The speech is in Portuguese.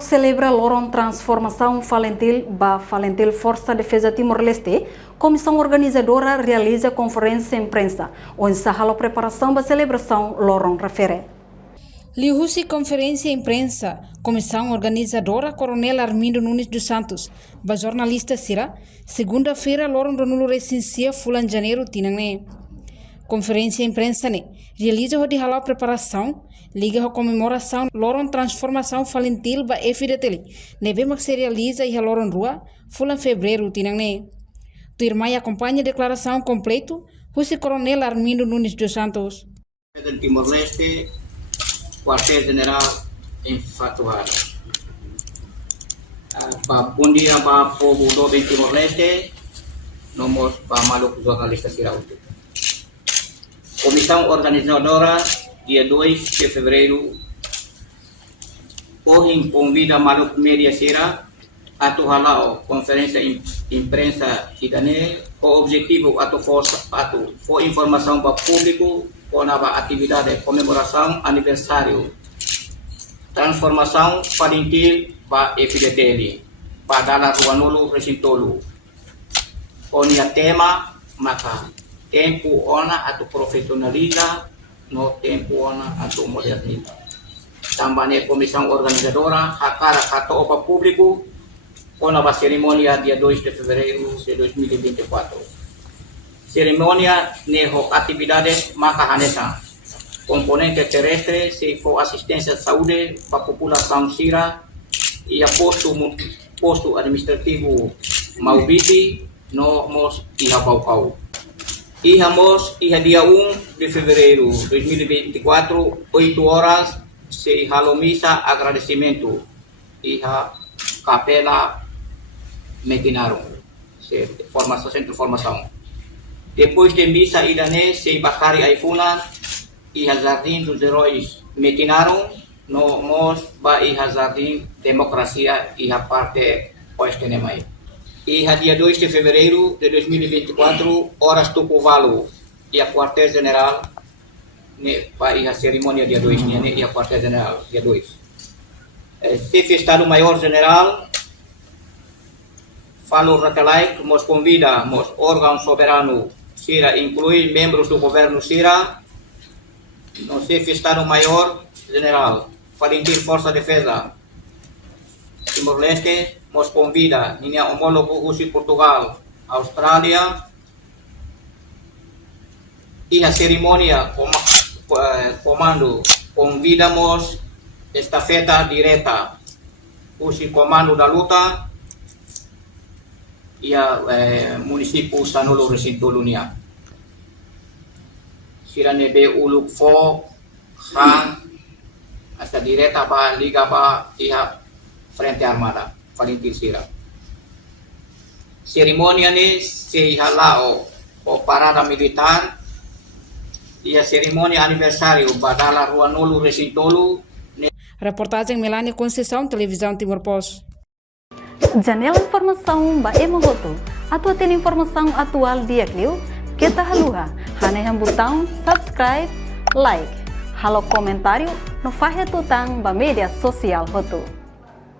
Halok celebra Lorong Transformação Falentil Força Defesa Timor-Leste. Comissão organizadora realiza conferência de imprensa, onde se a preparação da celebração Lorong refere. Liu-se conferência imprensa, comissão organizadora Coronel Armindo Nunes dos Santos, ba jornalista Sira, segunda-feira Lorong Ronulo recensia Fulan Janeiro Tinangne. Conferência imprensa ne realiza de halal preparação, liga a comemoração Lorong Transformação Falentil ba FDTL, neve mak se realiza e Lorong Rua, Fulan Fevereiro Tinangne. Tu irmã acompanha a declaração completo, o Coronel Armindo Nunes dos Santos. Timor-Leste, quartel-general enfatuado. Bom dia para o povo do Timor-Leste, nós para maluco jornalista Sirauti. Comissão organizadora, dia 2 de fevereiro, hoje convida maluco Media Sira a halau conferência imprensa idane, com o objetivo for informação para o público com a atividade de comemoração aniversário transformação Falentil para FDTL para dar Ruanolo Recintolo com o tema maka tempo ona atau profesionaliza no tempo ona atau moderniza. Tambahnya comissão organizadora hakara kata opa público com a cerimônia dia 2 de fevereiro de 2024. Cerimônia neho atividades maka hanesa componente terrestre se for assistência de saúde para a população Sira e a posto administrativo Maubiti no mos iha pau. Ihamos dia 1 de fevereiro 2024, 8 horas, se halomisa agradecimento. Iha Capela Mequinaro, centro de formação. Depois de missa idane, se Bacari Aifunan, iha Jardim dos Heróis Mequinaro, no mos ba iha Jardim Democracia, iha parte oeste nemai. Iha dia 2 de fevereiro de 2024, horas Tucuvalo, e a quartel-general, para a cerimônia dia 2, e a quartel-general dia 2. Chefe Estado-Maior-General, Falo Ratelai, nos convida, nos órgão soberano Sira, inclui membros do governo Sira, no chefe Estado-Maior-General, Falentil Força Defesa, Timor-Leste, nos convida, minha homólogo Usi Portugal, Austrália, e a cerimônia comando, convidamos estafeta direta, Usi Comando da Luta, e a município Sanulu Recintolunia. Siranebe Uluk Fo, Han, esta direta ba liga ba iha Frente Armada, Falentil Sira. Cerimônia ni se halao o parada militar e a cerimônia aniversário badala Ruanolo Recintolo. Reportagem Melanie Conceição, Televisão Timor Post. Janela informação ba emohoto. Atua tem informação atual dia Clio. Kita haluha. Haneham botão subscribe, like. Halo comentário no fahe tutang ba media sosial hotu.